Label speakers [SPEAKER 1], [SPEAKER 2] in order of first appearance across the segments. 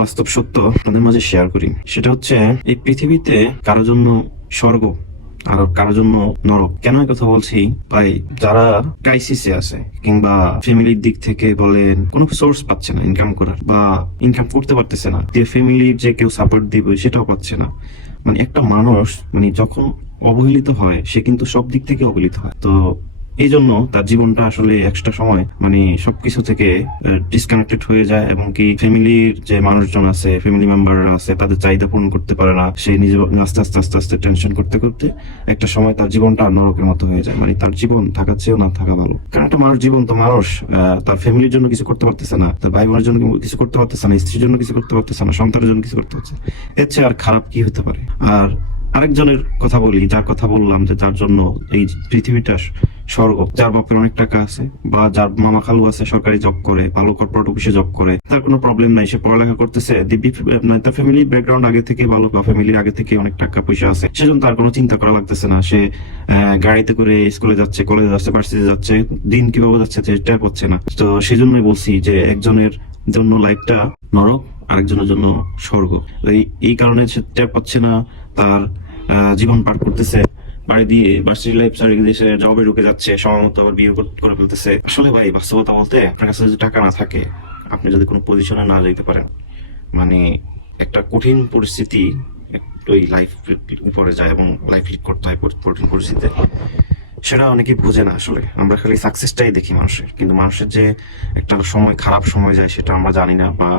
[SPEAKER 1] বাস্তব সত্য আপনাদের মাঝে শেয়ার করি। সেটা হচ্ছে, এই পৃথিবীতে কারোর জন্য স্বর্গ, আর কারোর জন্য নরক। কেন কথা বলছি? ভাই, যারা ক্রাইসিসে আছে, কিংবা ফ্যামিলির দিক থেকে বলেন, কোনো সোর্স পাচ্ছে না ইনকাম করার, বা ইনকাম করতে পারতেছে না দিয়ে ফ্যামিলির যে কেউ সাপোর্ট দিবে, সেটাও পাচ্ছে না। মানে একটা মানুষ মানে যখন অবহেলিত হয়, সে কিন্তু সব দিক থেকে অবহেলিত হয়। তো এই জন্য তার জীবনটা আসলে একটা সময় মানে সবকিছু থেকে ডিসকানেক্টেড হয়ে যায় এবং কি ফ্যামিলির যে মানুষজন আছে ফ্যামিলি মেম্বাররা আছে, তাদের চাহিদা পূরণ করতে পারে না। সে নিজে আস্তে আস্তে আস্তে আস্তে টেনশন করতে করতে একটা সময় তার জীবনটা নরকের মতো হয়ে যায়। মানে তার জীবন থাকার চেয়েও না থাকা ভালো। কারণ একটা মানুষ জীবন তো মানুষ তার ফ্যামিলির জন্য কিছু করতে পারতেছে না, তার ভাই বোনের জন্য কিছু করতে পারতেছে না, স্ত্রীর জন্য কিছু করতে পারতেছে না, সন্তানের জন্য কিছু করতে হচ্ছে এর চেয়ে আর খারাপ কি হতে পারে? আর আরেকজনের কথা বলি, যার কথা বললাম যে যার জন্য এই পৃথিবীটা স্বর্গ, যার বাপের অনেক টাকা আছে বা যার মামা খালু আছে, সরকারি জব করে, ভালো কর্পোরেট অফিসে জব করে, তার কোনো প্রবলেম নাই, সে পড়ালেখা করতেছে, দিব্যি মানে তার ফ্যামিলি ব্যাকগ্রাউন্ড আগে থেকে ভালো বা ফ্যামিলির আগে থেকে অনেক টাকা পয়সা আছে, সেজন্য তার কোনো চিন্তা করা লাগতেছে না। সে গাড়িতে করে স্কুলে যাচ্ছে কলেজে যাচ্ছে ভার্সিটি যাচ্ছে, দিন কীভাবে যাচ্ছে সেটা হচ্ছে না। তো সেজন্যই বলছি যে একজনের জন্য লাইফটা নরক। আরেকজনের জন্য স্বর্গ। এই- কারণে সে ট্যাপ পাচ্ছে না, তার জীবন পার করতেছে। বাড়ি দিয়ে ভার্সিটি লাইফ সার্ভিস দিয়ে জবে ঢুকে যাচ্ছে সময় মতো আবার বিয়ে করে ফেলতেছে। আসলে ভাই, বাস্তবতা বলতে আপনার কাছে যদি টাকা না থাকে, আপনি যদি কোনো পজিশনে না যাইতে পারেন মানে একটা কঠিন পরিস্থিতি ওই লাইফ উপরে যায় এবং লাইফ লিড করতে হয় কঠিন পরিস্থিতিতে। সেটা অনেকে বুঝে না আসলে। আমরা খালি সাকসেসটাই দেখি মানুষের। কিন্তু মানুষের যে একটা সময়, খারাপ সময় যায়, সেটা আমরা জানি না বা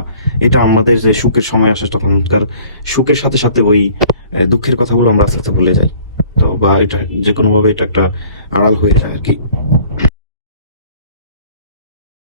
[SPEAKER 1] এটা আমাদের যে সুখের সময় আসে তখনকার সুখের সাথে সাথে ওই দুঃখের কথাগুলো আমরা আস্তে আস্তে ভুলে যাই। তো বা এটা যে কোনোভাবে এটা একটা আড়াল হয়ে যায় আর কি।